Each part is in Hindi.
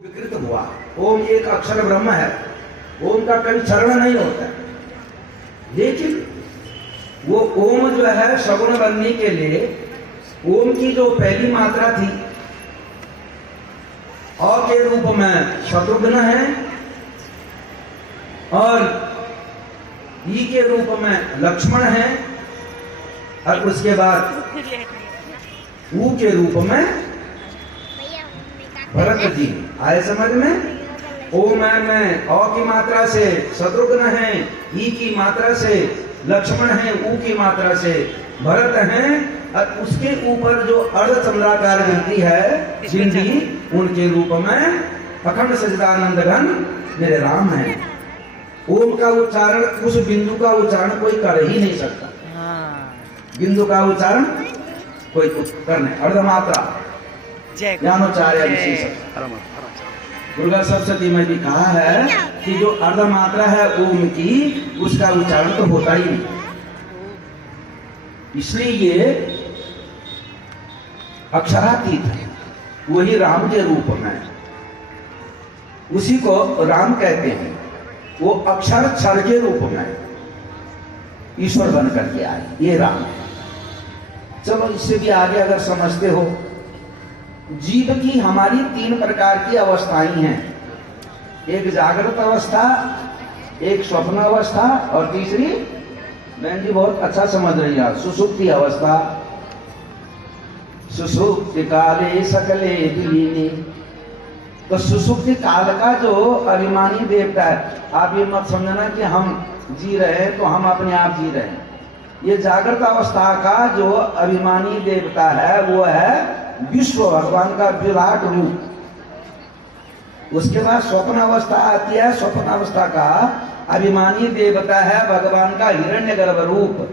विकृत हुआ। ओम एक अक्षर ब्रह्म है, ओम का कभी चरण नहीं होता है, लेकिन वो ओम जो है सगुण बनने के लिए ओम की जो पहली मात्रा थी अ के रूप में शत्रुघ्न है और ई के रूप में लक्ष्मण है और उसके बाद ऊ के रूप में भरत जी। आए समझ में? ओम में अ की मात्रा से शत्रुघ्न है, ई की मात्रा से लक्ष्मण है, ऊ की मात्रा से भरत है और उसके ऊपर जो अर्धचंद्राकार गिनती है बिंदी, उनके रूप में अखंड सच्चिदानंद घन मेरे राम है। ओम का उच्चारण, उस बिंदु का उच्चारण कोई कर ही नहीं सकता। बिंदु का उच्चारण कोई कर नहीं। अर्धमात्रा ज्ञानोच्चार्य दुर्गा सप्तशती में भी कहा है कि जो अर्धमात्रा है ओम की, उसका उच्चारण तो होता ही नहीं। इसलिए ये अक्षरातीत है, वही राम के रूप में, उसी को राम कहते हैं। वो अक्षर क्षर के रूप में ईश्वर बन करके आए, ये राम है। चलो इससे भी आगे अगर समझते हो, जीव की हमारी तीन प्रकार की अवस्थाएं हैं, एक जागृत अवस्था, एक स्वप्न अवस्था और तीसरी, बहन जी बहुत अच्छा समझ रही है, सुषुप्ति अवस्था। सुषुप्ति काले सकले विलीने, तो सुषुप्ति काल का जो अभिमानी देवता है, आप ये मत समझना कि हम जी रहे हैं तो हम अपने आप जी रहे हैं। ये जागृत अवस्था का जो अभिमानी देवता है वो है विश्व, भगवान का विराट रूप। उसके बाद स्वप्न अवस्था आती है, स्वप्न अवस्था का अभिमानी देवता है भगवान का हिरण्यगर्भ रूप।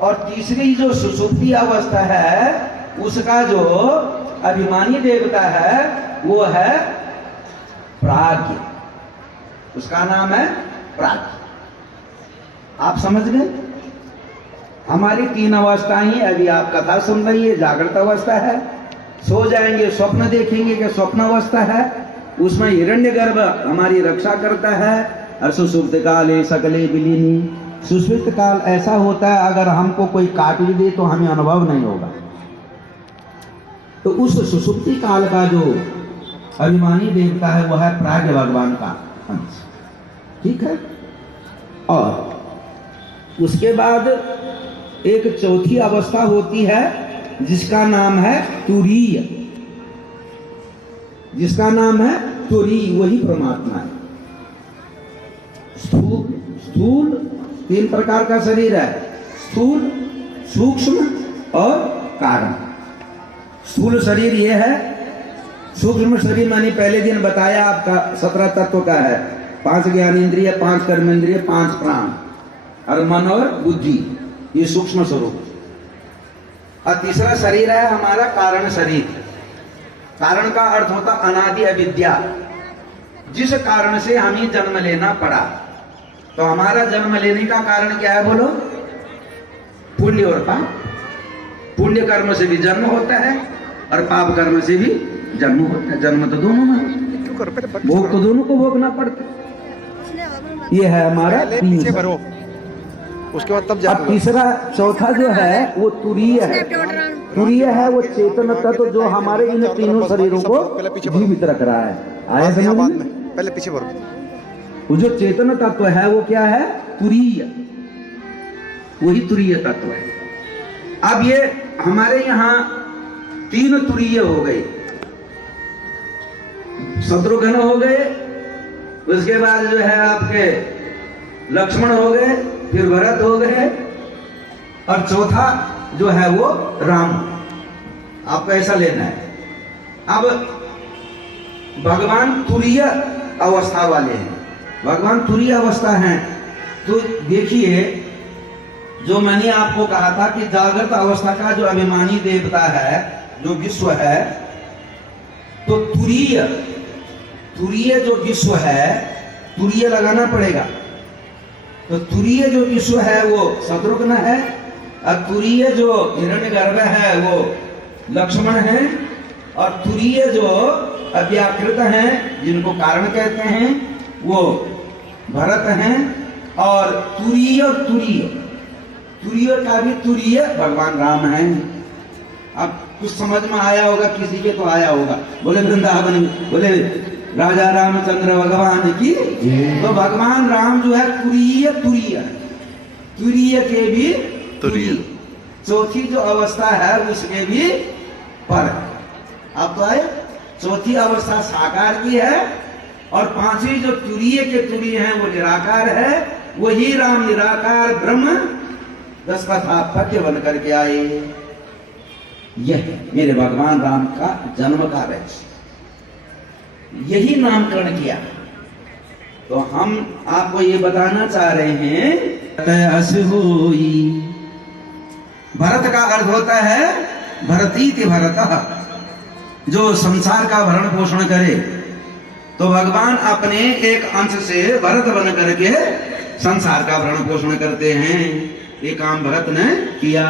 और तीसरी जो सुषुप्ति अवस्था है, उसका जो अभिमानी देवता है वो है प्राज्ञ, उसका नाम है प्राज्ञ। आप समझ गए? हमारी तीन अवस्थाएं, अभी आप कथा सुन रही है, जागृत अवस्था है, सो जाएंगे स्वप्न देखेंगे कि स्वप्न अवस्था है, उसमें हिरण्यगर्भ हमारी रक्षा करता है। और सुषुप्त काले सकले विलीनी, सुषुप्त काल ऐसा होता है अगर हमको कोई काट भी दे तो हमें अनुभव नहीं होगा। तो उस सुषुप्ति काल का जो अभिमानी देवता है वह है प्राज्ञ, भगवान का अंश। ठीक है। और उसके बाद एक चौथी अवस्था होती है जिसका नाम है तुरीय, जिसका नाम है तुरीय, वही परमात्मा है। स्थूल तीन प्रकार का शरीर है, स्थूल, सूक्ष्म और कारण। स्थूल शरीर ये है, सूक्ष्म शरीर मैंने पहले दिन बताया आपका 17 तत्व का है, 5 ज्ञानेंद्रिय, 5 कर्मेंद्रिय, 5 प्राण और मन और बुद्धि, ये सूक्ष्म स्वरूप। और तीसरा शरीर है हमारा कारण शरीर। कारण का अर्थ होता अनादि अविद्या, जिस कारण से हमें जन्म लेना पड़ा। तो हमारा जन्म लेने का कारण क्या है बोलो? पुण्य और पाप। पुण्य कर्म से भी जन्म होता है और पाप कर्म से भी जन्म होता है। जन्म तो दोनों में होता है, भोग तो दोनों को भोगना पड़ता है। ये है हमारा तीन। उसके बाद तब अब तीसरा चौथा जो है वो तुरीय है। तुरीय है वो चेतन तत्व जो हमारे इन तीनों शरीरों को जीवित रख रहा है। आया समझ में? पहले पीछे बढ़ो। वो जो चेतन तत्व है वो क्या है? तुरीय, वही तुरीय तत्व है। अब ये हमारे यहाँ तीन तुरीय हो गए, शत्रुघ्न हो गए, उसके बाद जो है आपके लक्ष्मण हो गए, फिर भरत हो गए और चौथा जो है वो राम। आपको ऐसा लेना है। अब भगवान तुरीय अवस्था वाले हैं, भगवान तुरीय अवस्था हैं। तो देखिए, जो मैंने आपको कहा था कि जागृत अवस्था का जो अभिमानी देवता है, जो विश्व है, तो तुरीय, तुरीय जो विश्व है, तुरीय लगाना पड़ेगा। तो तुरीय जो विश्व है वो शत्रुघ्न है और तुरीय जो हिरण्यगर्भ है वो लक्ष्मण है और तुरीय जो अव्याकृत हैं, जिनको कारण कहते हैं, वो भरत हैं। और तुरीय का भी तुरीय भगवान राम हैं। अब कुछ समझ में आया होगा, किसी के तो आया होगा। बोले वृंदावन, बोले राजा रामचंद्र भगवान की। तो भगवान राम जो है तुरीय के भी तुरीय। चौथी जो अवस्था है उसके भी पर। अब तो आए, चौथी अवस्था साकार की है, और पांचवी जो तुरीय के तुरीय हैं वो निराकार है। वही राम निराकार ब्रह्म दशकथा पद्य बन करके आए। यह मेरे भगवान राम का जन्म का रहस्य, यही नामकरण किया। तो हम आपको ये बताना चाह रहे हैं, अस होई। भरत का अर्थ होता है भरतीति भरतः, जो संसार का भरण पोषण करे। तो भगवान अपने एक अंश से भरत बन करके संसार का भरण पोषण करते हैं। ये काम भरत ने किया।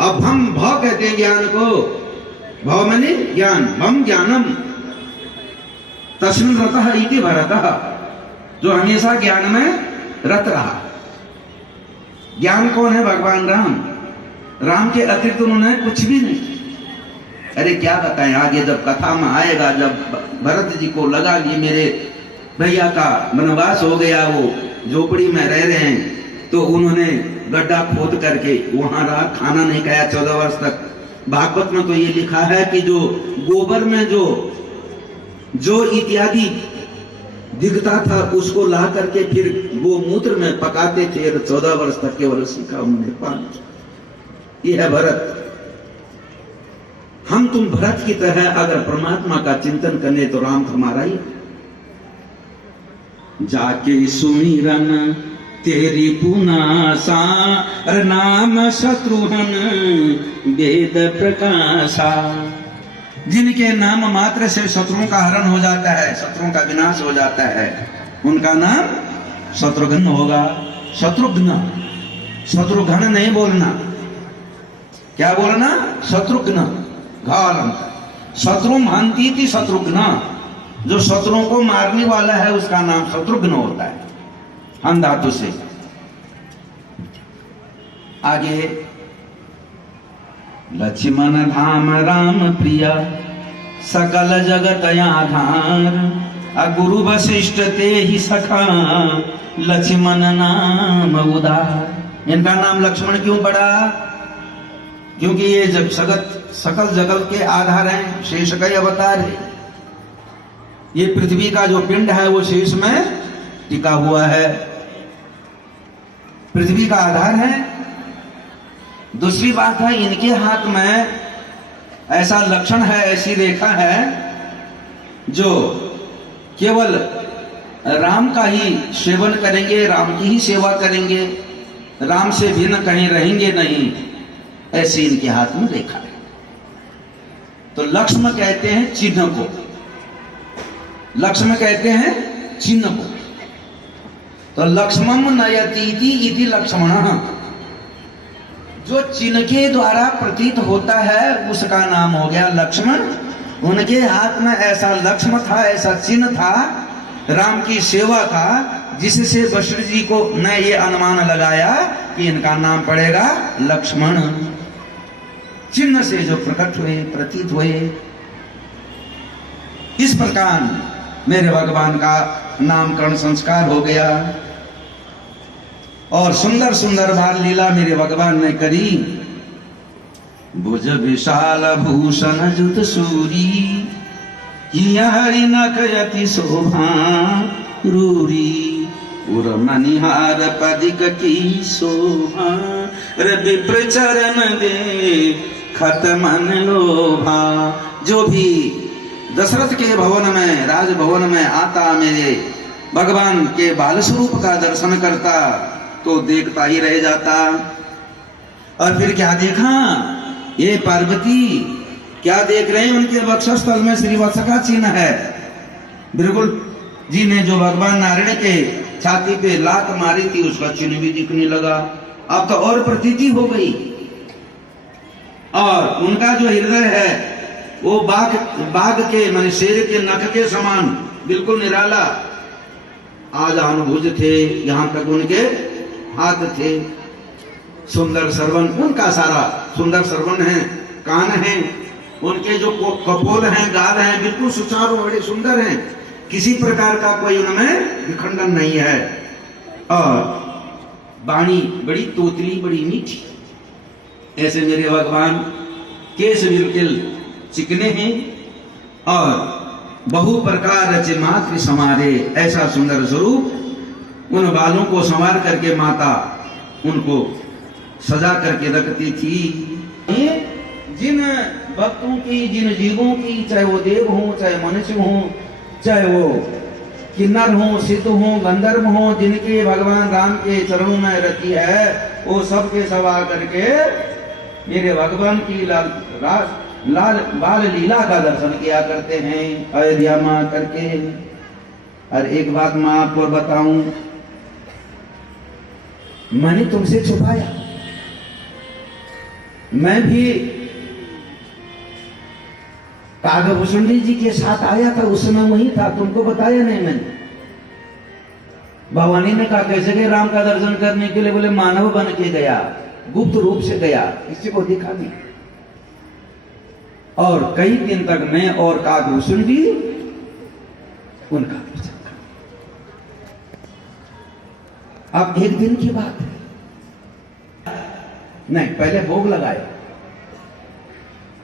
अब हम भव कहते हैं ज्ञान को। भव माने ज्ञान, भम ज्ञानम तस्मिन् रतः इति भरतः, जो हमेशा ज्ञान में रत रहा। ज्ञान कौन है? भगवान राम। राम के अतिरिक्त उन्होंने कुछ भी नहीं। अरे क्या बताएं, आगे जब कथा में आएगा, जब भरत जी को लगा कि मेरे भैया का वनवास हो गया, वो झोपड़ी में रह रहे हैं, तो उन्होंने गड्ढा खोद करके वहां रहा, खाना नहीं खाया 14 वर्ष तक। भागवत में तो ये लिखा है कि जो गोबर में जो इत्यादि दिखता था उसको ला करके फिर गोमूत्र में पकाते थे। 14 वर्ष तक केवल सीखा उन्होंने पान। ये है भरत। हम तुम भरत की तरह अगर परमात्मा का चिंतन करने तो राम हमारा ही। जाके सुमिरन तेरी पुनासा, नाम शत्रुघ्न वेद प्रकाशा। जिनके नाम मात्र से शत्रुओं का हरण हो जाता है, शत्रुओं का विनाश हो जाता है, उनका नाम शत्रुघ्न होगा। शत्रुघ्न नहीं बोलना। क्या बोलना? शत्रुघ्न। घालम शत्रु हंती थी शत्रुघ्न। जो शत्रुओं को मारने वाला है उसका नाम शत्रुघ्न होता है, हन धातु से। आगे लक्ष्मण धाम राम प्रिया, सकल जगत आधार। गुरु वशिष्ठ ते ही सखा, लक्ष्मण नाम उदार। इनका नाम लक्ष्मण क्यों पड़ा? क्योंकि ये जब सकल जगत के आधार हैं, शेष का अवतार है। ये पृथ्वी का जो पिंड है वो शेष में टिका हुआ है, पृथ्वी का आधार है। दूसरी बात है, इनके हाथ में ऐसा लक्षण है, ऐसी रेखा है जो केवल राम का ही सेवन करेंगे, राम की ही सेवा करेंगे, राम से भिन्न कहीं रहेंगे नहीं, ऐसी इनके हाथ में रेखा है। तो लक्ष्मण कहते हैं चिन्ह को, लक्ष्मण कहते हैं चिन्ह को। तो लक्ष्मण नयतीति इति लक्ष्मण, जो चिन्ह के द्वारा प्रतीत होता है उसका नाम हो गया लक्ष्मण। उनके हाथ में ऐसा लक्ष्मण था, ऐसा चिन्ह था, राम की सेवा था, जिससे वशिष्ठ जी को ने ये अनुमान लगाया कि इनका नाम पड़ेगा लक्ष्मण। चिन्ह से जो प्रकट हुए, प्रतीत हुए। इस प्रकार मेरे भगवान का नामकरण संस्कार हो गया। और सुंदर सुंदर बाल लीला मेरे भगवान ने करी। भुज विशाल भूषण जुत सूरी, हरि नखयति शोभा रूरी। उर मनिहार पदिक की शोभा, विप्र चरण दे खत मन लोभा। जो भी दशरथ के भवन में, राजभवन में आता, मेरे भगवान के बाल स्वरूप का दर्शन करता तो देखता ही रह जाता। और फिर क्या देखा? ये पार्वती क्या देख रहे हैं? उनके वक्षस्थल में श्रीवत्स का चिन्ह है। बिल्कुल जी ने जो भगवान नारायण के छाती पे लात मारी थी उसका चिन्ह भी दिखने लगा। अब तो और प्रतीति हो गई। और उनका जो हृदय है वो बाघ के माने शेर के नख के समान बिल्कुल निराला, आज अनुभुज थे, यहां तक उनके हाथ थे। सुंदर सरवन, उनका सारा सुंदर सरवन है, कान है, उनके जो कपोल हैं, गाल हैं, बिल्कुल सुचारू, बड़े सुंदर हैं, किसी प्रकार का कोई उनमें विखंडन नहीं है। और वाणी बड़ी तोतली, बड़ी मीठी। ऐसे मेरे भगवान केश बिल्कुल चिकने हैं और बहु प्रकार रचे मात्र समारे, ऐसा सुंदर स्वरूप। उन बालों को संवार करके माता उनको सजा करके रखती थी। जिन भक्तों की, जिन जीवों की, चाहे वो देव हो, चाहे मनुष्य हो, चाहे वो किन्नर हो, सिद्ध हो, गंधर्व हो, जिनके भगवान राम के चरणों में रखी है, वो सब के सब आकर के मेरे भगवान की लाल बाल लीला का दर्शन किया करते हैं अयोध्या में आकर के। और एक बात मैं आपको बताऊं, मैंने तुमसे छुपाया, मैं भी कागभूषण जी के साथ आया था, उस समय वही था, तुमको बताया नहीं मैंने। भवानी ने कहा कैसे गए राम का दर्शन करने के लिए? बोले मानव बन के गया, गुप्त रूप से गया, किसी को दिखा नहीं। और कई दिन तक मैं और कागभूषण जी उनका दर्शन कर। अब एक दिन की बात है, नहीं पहले भोग लगाए,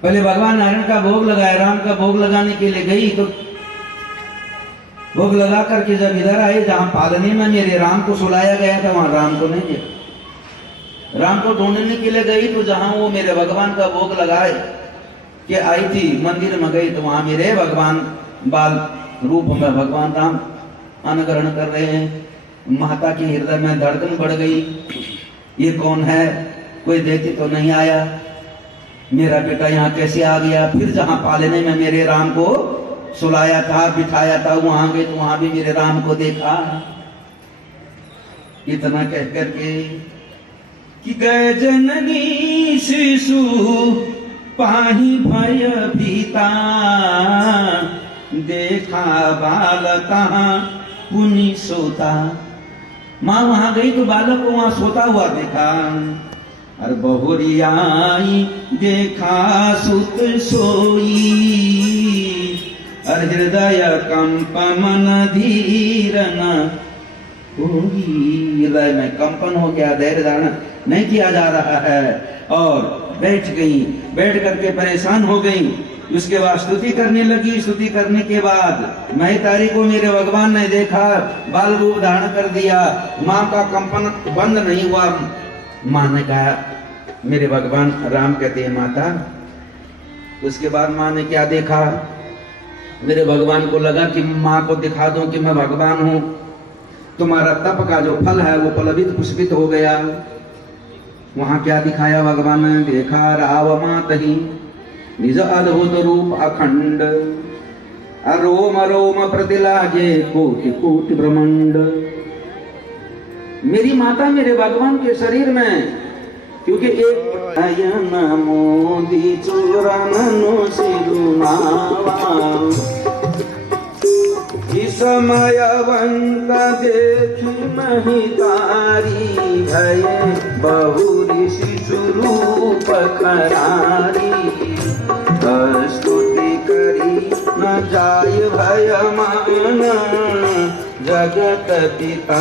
पहले भगवान नारायण का भोग लगाया, राम का भोग लगाने के लिए गई, तो भोग लगा करके जब इधर आए जहां पालने में मेरे राम को सुलाया गया था, वहां राम को नहीं मिला। राम को ढूंढने के लिए गई, तो जहां वो मेरे भगवान का भोग लगाए के आई थी, मंदिर में गई, तो वहां मेरे भगवान बाल रूप में भगवान राम अनुग्रहण कर रहे हैं। माता के हृदय में धड़कन बढ़ गई, ये कौन है, कोई देखते तो नहीं आया, मेरा बेटा यहाँ कैसे आ गया। फिर जहां पालने में मेरे राम को सुलाया था, बिठाया था, वहां गए तो वहां भी मेरे राम को देखा। इतना कह करके कि गए जननी शिशु पाही भय भीता, देखा बालता पुनि सोता। मां वहां गई तो बालक को वहां सोता हुआ देखा। और बहुरियाई देखा सुत सोई, और हृदय कंप मन धीर न होई। हृदय में कंपन हो गया, धैर्य धारण नहीं किया जा रहा है, और बैठ गई, बैठ करके परेशान हो गई। उसके बाद स्तुति करने लगी। स्तुति करने के बाद महितारी को मेरे भगवान ने देखा, बाल रूप धारण कर दिया, मां का कंपन बंद नहीं हुआ। मां ने कहा, मेरे भगवान राम कहते हैं माता। उसके बाद मां ने क्या देखा, मेरे भगवान को लगा कि मां को दिखा दूं कि मैं भगवान हूं। तुम्हारा तप का जो फल है वो पलवित पुष्पित हो गया। वहां क्या दिखाया भगवान ने? देखा राव मातहि निज अद्भुत रूप अखंड, रोम रोम प्रतिलागे कोटि कोटि ब्रह्मांड। मेरी माता मेरे भगवान के शरीर में, क्योंकि एक अयन मोदी चूरन सिरुनावा, समयवंत देखी महितारी, भय बहुरी शिशु रूप खरारी। स्तुति करी न जाय भय मान, जगत पिता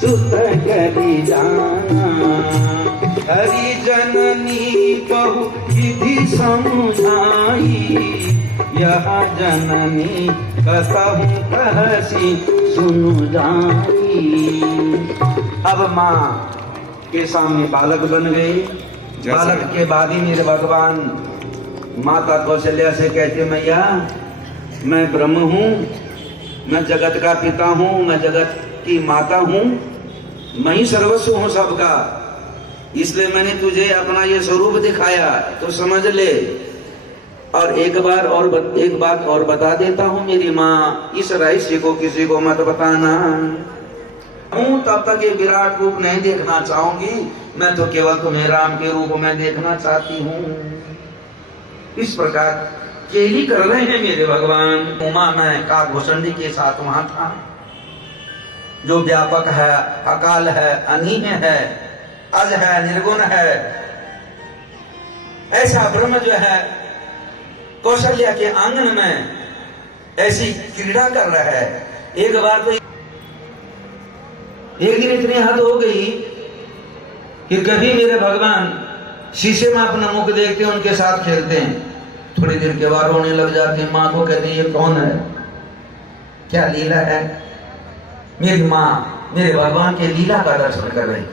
सुत करी जाना। हरि जननी बहु विधि समझाई, यह जननी कहूँ कहसी सुनु जाई। अब माँ के सामने बालक बन गए। बालक के बाद ही मेरे भगवान माता कौशल्या से कहते, मैया मैं ब्रह्म हूँ, मैं जगत का पिता हूँ, मैं जगत की माता हूँ, मैं ही सर्वस्व हूँ सबका, इसलिए मैंने तुझे अपना ये स्वरूप दिखाया, तो समझ ले। और एक बात और बता देता हूँ मेरी माँ, इस रहस्य को किसी को मत बताना। हूँ तब तक ये विराट रूप नहीं देखना चाहूंगी, मैं तो केवल तुम्हें राम के रूप में देखना चाहती हूँ। इस प्रकार केली कर रहे हैं मेरे भगवान। उमा मैं काकभूषण जी के साथ वहां था, जो व्यापक है, अकाल है, अनीह है, अज है, निर्गुण है, ऐसा ब्रह्म जो है कौशल्या के आंगन में ऐसी क्रीड़ा कर रहा है। एक बार तो एक दिन इतनी हद हो गई कि कभी मेरे भगवान शीशे में अपना मुख देखते हैं, उनके साथ खेलते हैं, थोड़ी देर के बाद रोने लग जाते हैं। माँ को कहते हैं ये कौन है, क्या लीला है। मेरी माँ मेरे भगवान के लीला का दर्शन कर रही।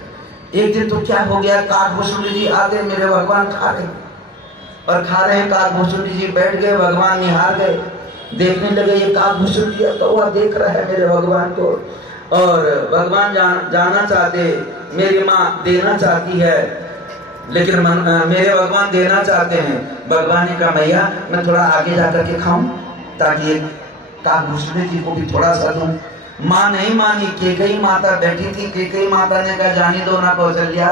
एक दिन तो क्या हो गया, काकभूषण जी आते, मेरे भगवान खा रहे और खा रहे हैं। काकभूषण जी बैठ गए, भगवान निहार गए, देखने लगे ये काकभूषण जी कौवा देख रहा है मेरे भगवान को। और भगवान जाना चाहते, मेरी माँ देना चाहती है, लेकिन मेरे भगवान देना चाहते हैं। भगवान ने कहा मैया मैं थोड़ा आगे जाकर के खाऊं ताकि काकभूषण जी को भी थोड़ा सा दूं। माँ नहीं मानी। केकई माता बैठी थी, केकई माता ने कहा जाने दो ना कौशल्या,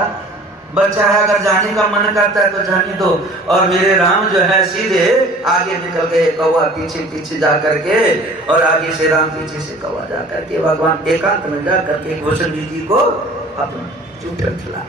बच्चा है, अगर जाने का मन करता है तो जाने दो। और मेरे राम जो है सीधे आगे निकल गए, कौवा पीछे पीछे जा करके, और आगे से राम पीछे से कौवा जा करके भगवान एकांत में जा करके भूषण जी को अपना चूटर खिला।